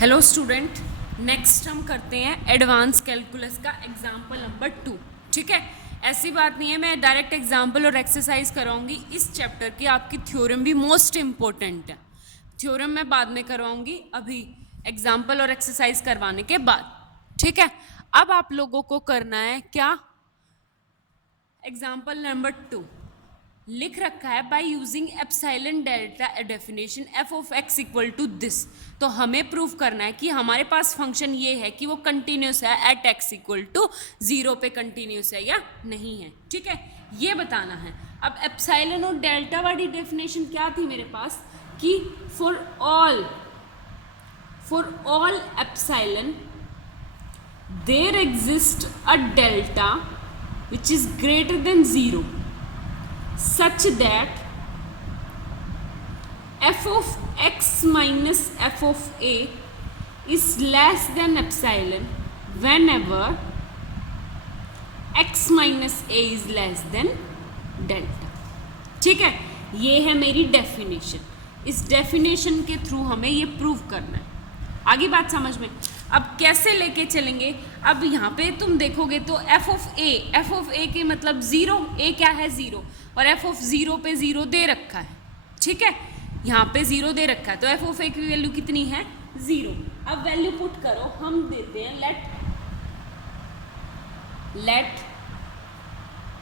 Hello student, next हम करते हैं एडवांस कैलकुलस का एग्जाम्पल नंबर 2। ठीक है, ऐसी बात नहीं है मैं डायरेक्ट एग्जाम्पल और एक्सरसाइज कराऊंगी इस चैप्टर की। आपकी थ्योरम भी मोस्ट इम्पोर्टेंट है। थ्योरम मैं बाद में करवाऊंगी, अभी एग्जाम्पल और एक्सरसाइज करवाने के बाद। ठीक है, अब आप लोगों को करना है क्या, एग्जाम्पल नंबर 2 लिख रखा है by using epsilon delta definition f of x equal to this. तो हमें प्रूव करना है कि हमारे पास फंक्शन ये है कि वो कंटिन्यूस है एट एक्स इक्वल टू 0 पे कंटिन्यूस है या नहीं है। ठीक है, ये बताना है। अब एप्सिलॉन और डेल्टा वाली डेफिनेशन क्या थी मेरे पास कि for all epsilon there exist a delta which is greater than 0 such that f of x minus f of a is less than epsilon whenever x minus a is less than delta। ठीक है, ये है मेरी definition. इस definition के through हमें ये prove करना है। आगे बात समझ में। अब कैसे लेके चलेंगे, अब यहाँ पे तुम देखोगे तो एफ ऑफ ए के मतलब 0, ए क्या है 0, और एफ ऑफ 0 पे 0 दे रखा है। ठीक है, यहाँ पे 0 दे रखा है, तो एफ ऑफ ए की वैल्यू कितनी है 0। अब वैल्यू पुट करो, हम देते हैं let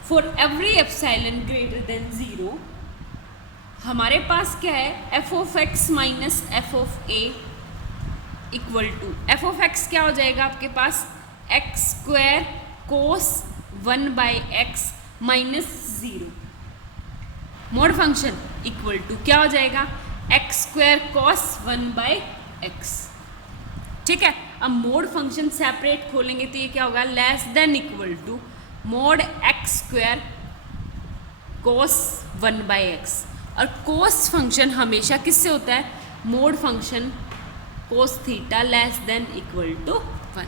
for every epsilon greater than 0 हमारे पास क्या है f of x minus f of a equal to f of x क्या हो जाएगा आपके पास x square cos 1 by x minus 0 mod function equal to क्या हो जाएगा x square cos 1 by x. ठीक है, अब मोड फंक्शन सेपरेट खोलेंगे तो ये क्या होगा less than equal to mod x square cos 1 by x. और कोस फंक्शन हमेशा किससे होता है, mod function cos theta less than equal to 1।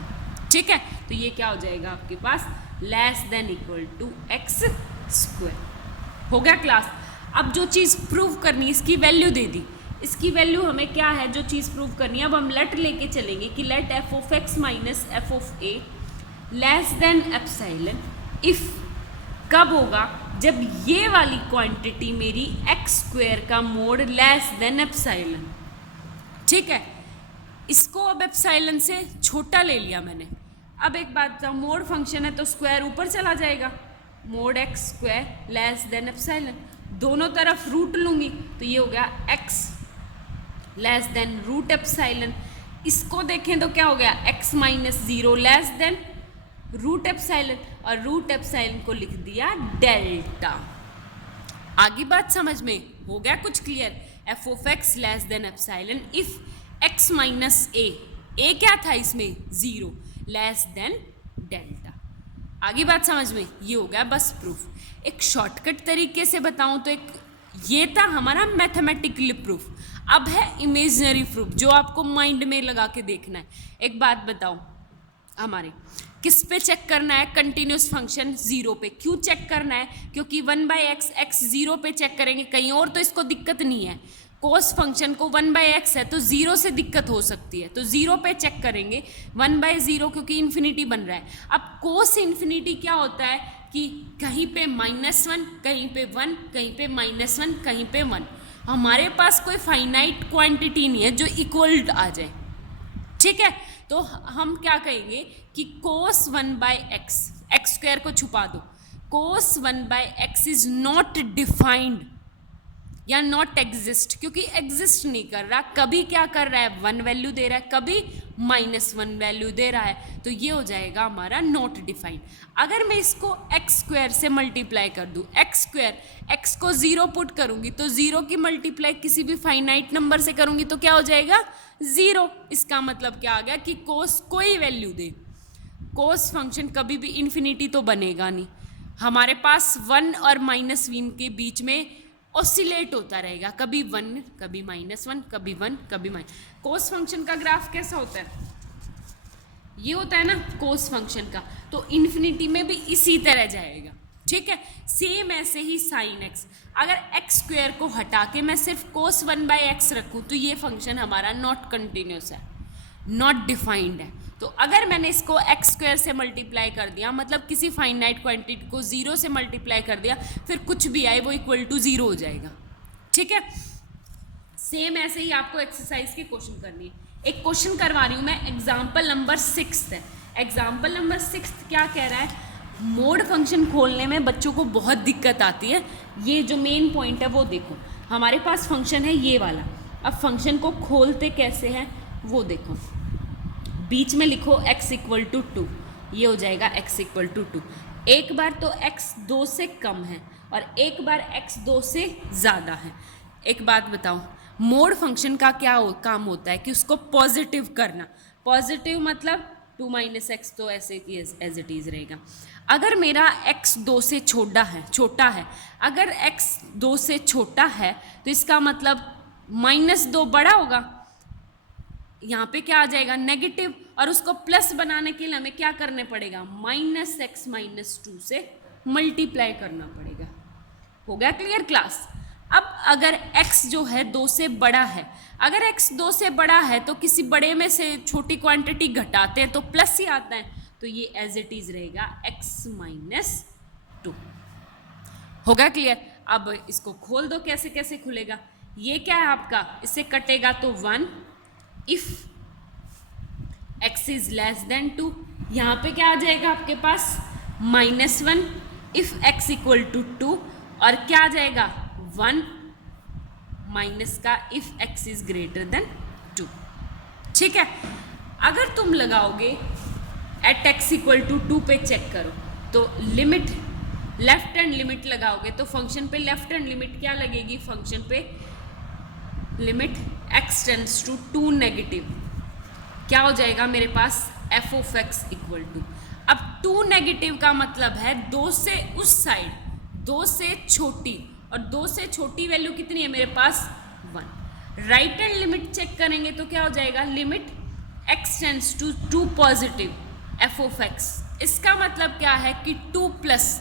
ठीक है, तो ये क्या हो जाएगा आपके पास less than equal to x square. हो गया क्लास। अब जो चीज़ प्रूव करनी है इसकी वैल्यू दे दी, इसकी वैल्यू हमें क्या है जो चीज़ प्रूव करनी है। अब हम लेट लेके चलेंगे कि let f of x minus f of a less than epsilon if कब होगा, जब ये वाली क्वांटिटी मेरी एक्स स्क्वायर का मोड लेस देन एप्सिलॉन। ठीक है, इसको अब एप्सिलॉन से छोटा ले लिया मैंने। अब एक बात बताओ, मोड फंक्शन है तो स्क्वायर ऊपर चला जाएगा, mod x square less than epsilon, दोनों तरफ रूट लूँगी तो ये हो गया x less than root epsilon. इसको देखें तो क्या हो गया x minus 0 less than root epsilon, और रूट एप्सिलॉन को लिख दिया डेल्टा। आगे बात समझ में हो गया कुछ clear. F of x less than epsilon if x minus a क्या था इसमें 0 लेस देन डेल्टा। आगे बात समझ में, ये हो गया बस प्रूफ। एक शॉर्टकट तरीके से बताऊं तो एक ये था हमारा मैथमेटिकली प्रूफ। अब है इमेजिनरी प्रूफ जो आपको माइंड में लगा के देखना है। एक बात बताओ, हमारे किस पे चेक करना है कंटिन्यूस फंक्शन 0 पे। क्यों चेक करना है, क्योंकि 1 बाई एक्स 0 पे चेक करेंगे, कहीं और तो इसको दिक्कत नहीं है। कोस फंक्शन को 1 बाई एक्स है तो 0 से दिक्कत हो सकती है, तो 0 पे चेक करेंगे 1 बाई 0 क्योंकि इन्फिनिटी बन रहा है। अब कोस इन्फिनिटी क्या होता है कि कहीं पे -1 कहीं पे 1 कहीं पे -1 कहीं पे 1। हमारे पास कोई फाइनाइट क्वांटिटी नहीं है जो इक्वल आ जाए। ठीक है, तो हम क्या कहेंगे कि कोस 1 बाई एक्स स्क्वायर को छुपा दो, कोस 1 by x is not defined या नॉट एग्जिस्ट, क्योंकि एग्जिस्ट नहीं कर रहा। कभी क्या कर रहा है 1 वैल्यू दे रहा है, कभी -1 वैल्यू दे रहा है, तो ये हो जाएगा हमारा नॉट डिफाइंड। अगर मैं इसको एक्स स्क्वायर से मल्टीप्लाई कर दूँ, एक्स स्क्वायर एक्स को 0 पुट करूँगी तो 0 की मल्टीप्लाई किसी भी फाइनाइट नंबर से करूँगी तो क्या हो जाएगा 0। इसका मतलब क्या आ गया कि कोस कोई वैल्यू दे, कोस फंक्शन कभी भी इन्फिनिटी तो बनेगा नहीं। हमारे पास 1 और -1 के बीच में ऑसिलेट होता रहेगा, कभी 1 कभी -1 कभी 1 कभी कोस फंक्शन का ग्राफ कैसा होता है, ये होता है ना कोस फंक्शन का, तो इन्फिनिटी में भी इसी तरह जाएगा। ठीक है, सेम ऐसे ही साइन एक्स, अगर एक्स स्क्वायर को हटा के मैं सिर्फ कोस 1 बाई एक्स रखूँ तो ये फंक्शन हमारा नॉट कंटिन्यूस है। नॉट डिफाइंड है। तो अगर मैंने इसको एक्स स्क्वायर से मल्टीप्लाई कर दिया, मतलब किसी फाइनाइट क्वांटिटी को 0 से मल्टीप्लाई कर दिया, फिर कुछ भी आए वो इक्वल टू 0 हो जाएगा। ठीक है, सेम ऐसे ही आपको एक्सरसाइज के क्वेश्चन करनी है। एक क्वेश्चन करवा रही हूँ मैं, एग्जाम्पल नंबर 6 है। एग्जाम्पल नंबर 6 क्या कह रहा है, मोड फंक्शन खोलने में बच्चों को बहुत दिक्कत आती है। ये जो मेन पॉइंट है वो देखो, हमारे पास फंक्शन है ये वाला, अब फंक्शन को खोलते कैसे हैं वो देखो। बीच में लिखो x इक्वल टू 2, ये हो जाएगा x इक्वल टू 2। एक बार तो x 2 से कम है और एक बार x 2 से ज़्यादा है। एक बात बताओ, मोड फंक्शन का क्या काम होता है कि उसको पॉजिटिव करना। पॉजिटिव मतलब 2 - x तो ऐसे एज इट इज़ रहेगा। अगर मेरा x 2 से छोटा है, अगर x 2 से छोटा है तो इसका मतलब -2 बड़ा होगा, यहाँ पे क्या आ जाएगा नेगेटिव, और उसको प्लस बनाने के लिए हमें क्या करने पड़ेगा, -x - 2 से मल्टीप्लाई करना पड़ेगा। हो गया क्लियर क्लास। अब अगर x जो है 2 से बड़ा है, अगर x 2 से बड़ा है तो किसी बड़े में से छोटी क्वांटिटी घटाते हैं तो प्लस ही आता है, तो ये एज इट इज रहेगा x - 2। हो गया क्लियर। अब इसको खोल दो, कैसे कैसे खुलेगा, ये क्या है आपका, इससे कटेगा तो 1, if x is less than 2, यहाँ पे क्या आ जाएगा आपके पास -1, इफ x इक्वल टू 2, और क्या आ जाएगा 1 माइनस का if x is greater than 2। ठीक है, अगर तुम लगाओगे एट x इक्वल टू 2 पे चेक करो, तो लिमिट लेफ्ट हैंड लिमिट लगाओगे तो फंक्शन पे लेफ्ट हैंड लिमिट क्या लगेगी, फंक्शन पे limit x tends to 2 negative, क्या हो जाएगा मेरे पास f of x equal to, अब 2 नेगेटिव का मतलब है 2 से उस साइड, 2 से छोटी, और 2 से छोटी वैल्यू कितनी है मेरे पास 1। राइट हैंड लिमिट चेक करेंगे तो क्या हो जाएगा, limit x tends to 2 positive f of x, इसका मतलब क्या है कि 2 प्लस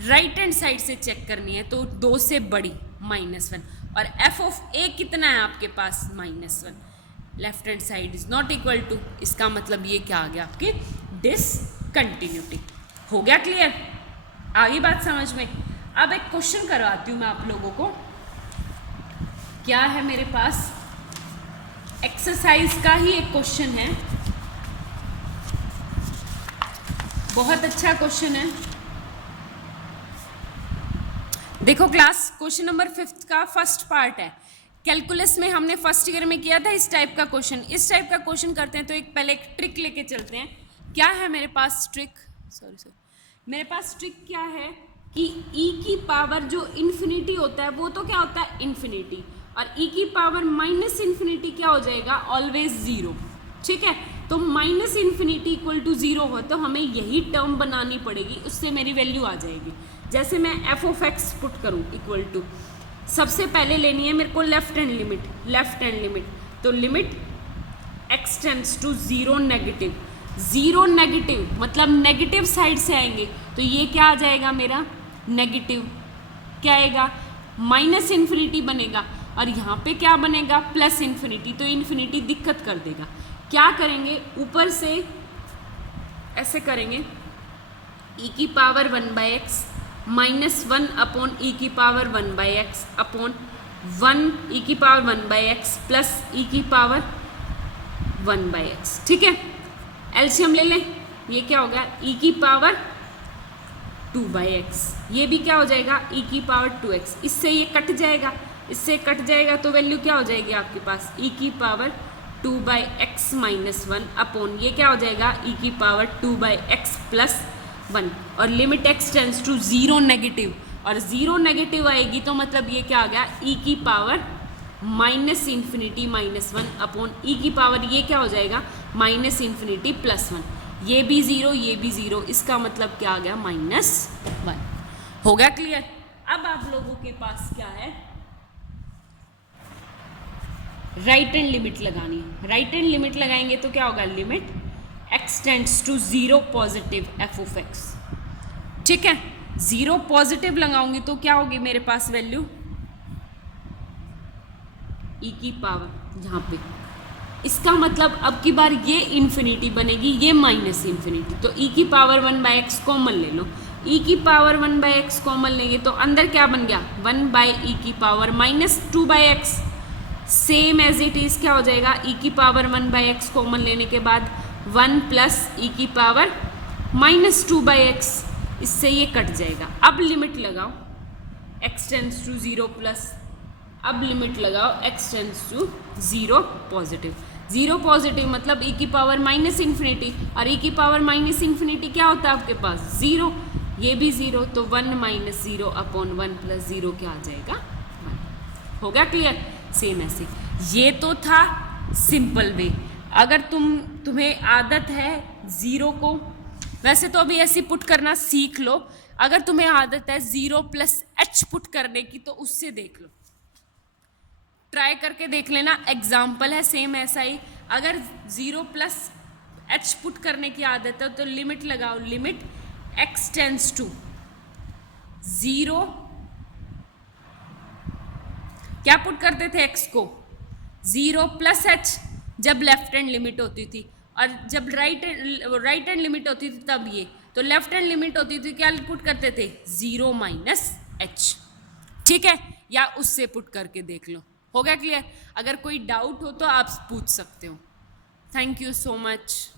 राइट हैंड साइड से चेक करनी है तो 2 से बड़ी -1, और f ऑफ a कितना है आपके पास -1, left hand side is not equal to, इसका मतलब ये क्या आ गया आपकी डिसकंटिन्यूटी। हो गया क्लियर, आ गई बात समझ में। अब एक क्वेश्चन करवाती हूँ मैं आप लोगों को, क्या है मेरे पास एक्सरसाइज का ही एक क्वेश्चन है, बहुत अच्छा क्वेश्चन है। देखो क्लास, क्वेश्चन नंबर 5 का फर्स्ट पार्ट है। कैलकुलस में हमने फर्स्ट ईयर में किया था इस टाइप का क्वेश्चन। इस टाइप का क्वेश्चन करते हैं तो पहले एक ट्रिक लेके चलते हैं। क्या है मेरे पास ट्रिक, मेरे पास ट्रिक क्या है कि e की पावर जो इन्फिनिटी होता है वो तो क्या होता है इन्फिनिटी, और e की पावर -इन्फिनिटी क्या हो जाएगा ऑलवेज 0। ठीक है, तो -इन्फिनिटी इक्वल टू 0 हो तो हमें यही टर्म बनानी पड़ेगी, उससे मेरी वैल्यू आ जाएगी। जैसे मैं f ऑफ x पुट करूँ इक्वल टू, सबसे पहले लेनी है मेरे को लेफ्ट हैंड लिमिट, तो limit x tends to 0 negative, 0 negative मतलब नेगेटिव साइड से आएंगे तो ये क्या आ जाएगा मेरा नेगेटिव, क्या आएगा -इन्फिनिटी बनेगा, और यहाँ पे क्या बनेगा +इन्फिनिटी, तो इन्फिनिटी दिक्कत कर देगा। क्या करेंगे, ऊपर से ऐसे करेंगे e की पावर 1/x -1 अपॉन e की पावर 1/x अपॉन 1 e की पावर 1/x प्लस e की पावर 1/x। ठीक है, एलसीएम ले लें, ये क्या होगा e की पावर 2/x, ये भी क्या हो जाएगा e की पावर 2x, इससे ये कट जाएगा, इससे कट जाएगा तो वैल्यू क्या हो जाएगी आपके पास e की पावर 2/x -1 अपॉन ये क्या हो जाएगा e की पावर 2/x प्लस 1, और limit x tends to 0 negative, और 0 नेगेटिव आएगी तो मतलब ये क्या आ गया e की पावर -इन्फिनिटी -1 अपॉन e की पावर ये क्या हो जाएगा -इन्फिनिटी +1, ये भी 0 ये भी 0, इसका मतलब क्या आ गया -1। हो गया क्लियर। अब आप लोगों के पास क्या है, राइट हैंड लिमिट लगानी है। राइट हैंड लिमिट लगाएंगे तो क्या होगा, limit x tends to 0 positive f of x। ठीक है, 0 पॉजिटिव लगाऊंगी तो क्या होगी मेरे पास वैल्यू e की पावर, यहाँ पे इसका मतलब अब की बार ये इन्फिनिटी बनेगी, ये माइनस इन्फिनिटी, तो e की पावर 1/x कॉमन ले लो, e की पावर 1/x कॉमन लेंगे तो अंदर क्या बन गया 1/e की power -2/x, same as it is क्या हो जाएगा e की पावर 1/x कॉमन लेने के बाद 1 प्लस e की पावर -2/x, इससे ये कट जाएगा। अब लिमिट लगाओ x टेंस टू 0 प्लस, अब लिमिट लगाओ x tends to 0 positive, 0 positive मतलब e की पावर -इन्फिनिटी, और e की पावर -इन्फिनिटी क्या होता है आपके पास 0, ये भी 0, तो 1 - 0 अपॉन 1 + 0 क्या आ जाएगा 1। हो गया क्लियर? सेम ऐसे, ये तो था सिंपल वे। अगर तुम्हें आदत है 0 को, वैसे तो अभी ऐसे पुट करना सीख लो, अगर तुम्हें आदत है 0 + h पुट करने की तो उससे देख लो, ट्राई करके देख लेना, एग्जाम्पल है सेम ऐसा ही। अगर 0 + h पुट करने की आदत है तो लिमिट लगाओ, लिमिट x टेंस टू 0, क्या पुट करते थे x को 0 + h जब लेफ्ट हैंड लिमिट होती थी, और जब राइट हैंड लिमिट होती थी तब ये, तो लेफ्ट हैंड लिमिट होती थी क्या पुट करते थे 0 - h, ठीक है, या उससे पुट करके देख लो। हो गया क्लियर? अगर कोई डाउट हो तो आप पूछ सकते हो। Thank you so much.